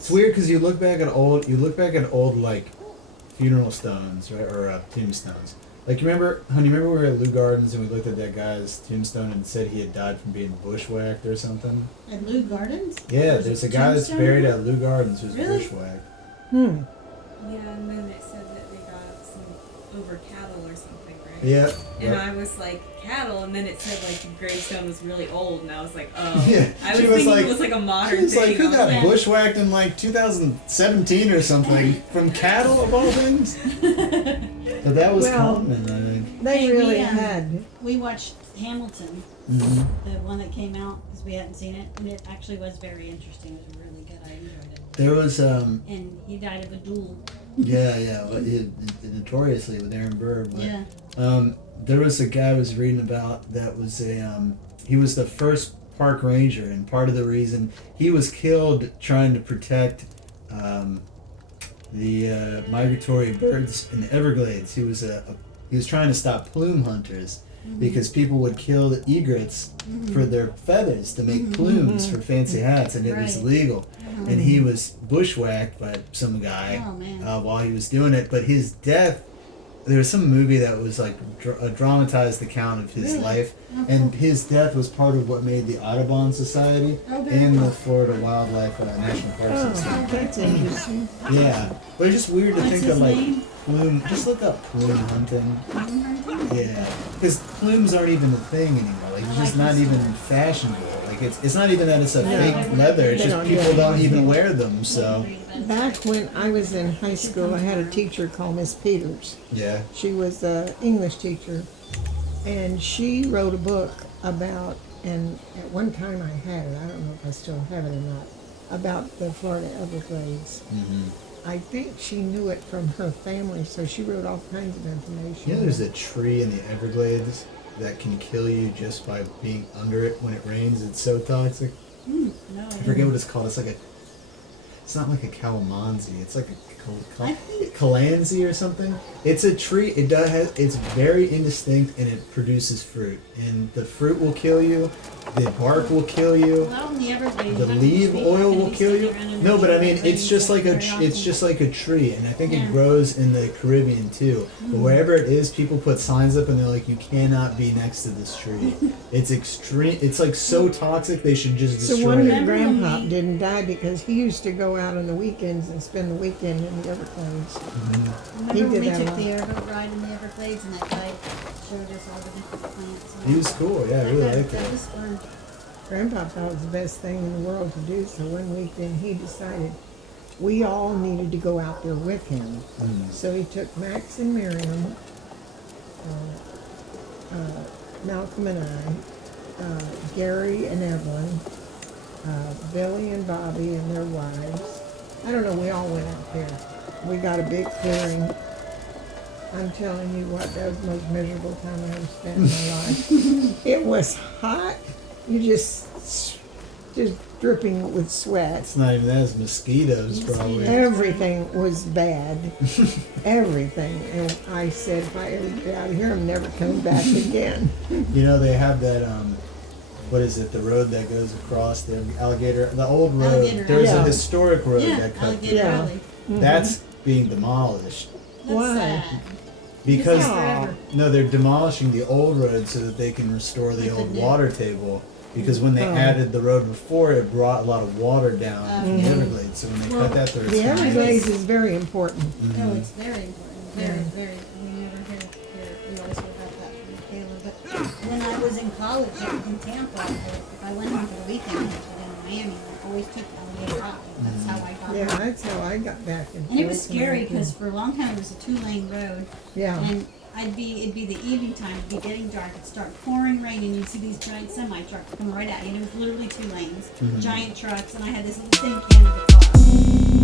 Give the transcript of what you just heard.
It's weird because you look back at old like funeral stones, right, or tombstones. Like, remember we were at Lou Gardens and we looked at that guy's tombstone and said he had died from being bushwhacked or something? At Lou Gardens? Yeah, there's a guy that's buried at Lou Gardens who's Really? bushwhacked. Hmm. Yeah, and then it said that they got some over cattle or something, right? Yeah. And I was like, cattle, and then it said like the gravestone was really old, and I was like, oh. Yeah, I was she was thinking like- it was like a modern She was thing. like, who I was got like, bushwhacked in like 2017 or something from cattle of all things? But that was Well, common, I think. They Hey, really we, had. We watched Hamilton, Mm-hmm. the one that came out, because we hadn't seen it, and it actually was very interesting. It was really good. I enjoyed it. There was And he died of a duel. yeah, well, notoriously with Aaron Burr, but Yeah. there was a guy I was reading about that was he was the first park ranger, and part of the reason he was killed trying to protect the migratory birds in the Everglades. He was trying to stop plume hunters because people would kill the egrets for their feathers to make plumes for fancy hats, and it was Right. illegal. And he was bushwhacked by some guy Oh, man. while he was doing it. But his death, there was some movie that was like a dramatized account of his Really? life, Oh, and cool. his death was part of what made the Audubon Society Oh, very and cool. the Florida Wildlife National Park Oh, System. that's interesting. Yeah, but it's just weird to What's think his of like name? plume. Just look up plume hunting. Plume hunting? Yeah, because plumes aren't even a thing anymore. Like, it's I just like not this even one. fashionable. Like, it's not even that it's a No. fake leather. It's They just don't people do it. don't even wear them. So Back when I was in high school, I had a teacher called Miss Peters. yeah. She was an English teacher, and she wrote a book about, and at one time I had it, I don't know if I still have it or not, about the Florida Everglades. I think she knew it from her family, so she wrote all kinds of information. You know, there's a tree in the Everglades that can kill you just by being under it when it rains. It's so toxic. No, I forget what it's called. It's like it's not like a calamansi. It's like a I think- calansi or something. It's a tree. It does have. It's very indistinct and it produces fruit. And the fruit will kill you. The bark will kill you. Well, in the Everglades, The you don't leaf usually oil walk will and kill stand you. around in No, the but I shade mean, of it's rain just like very it's often. just like a tree, and I think Yeah. it grows in the Caribbean too. But wherever it is, people put signs up, and they're like, "You cannot be next to this tree. It's extreme. It's like so toxic. They should just So destroy wonder it." Remember when Grandpa we- didn't die because he used to go out on the weekends and spend the weekend in the Everglades. Remember He when did we that took a lot. the airboat ride in the Everglades and that guy showed us all the different plants? He was cool. Yeah, I really liked That it. was fun. Grandpa thought it was the best thing in the world to do, so one weekend he decided we all needed to go out there with him. So he took Max and Miriam, Malcolm and I, Gary and Evelyn, Billy and Bobby and their wives. I don't know, we all went out there. We got a big clearing. I'm telling you what, that was the most miserable time I ever spent in my life. It was hot. You just dripping with sweat. It's not even that. It's mosquitoes, probably. Mosquitoes. Everything was bad. Everything. And I said, if I ever get out of here, I'm never coming back again. You know, they have that. What is it? The road that goes across the the old road. Alligator There's Alley. a historic road Yeah, that cut Alligator through. Yeah. Alley. That's being demolished. That's Why? sad. Because forever. no, they're demolishing the old road so that they can restore the With the old new- water table. Because when they Oh. added the road before, it brought a lot of water down the Everglades. So when they Well, cut that through, it's The gonna- Everglades is very important. No, it's very important. Very. We never hear. We always hear about that from Taylor. But when I was in college in Tampa, if I went home for the weekend, I went to Miami. I always took Alligator Alley. That's how I got Yeah, home. that's how I got back and And it was forth when I scary was- because for a long time it was a 2-lane road. Yeah. And it'd be the evening time, it'd be getting dark, it'd start pouring rain, and you'd see these giant semi trucks coming right at you, and it was literally 2 lanes, giant trucks, and I had this little tin can of a car.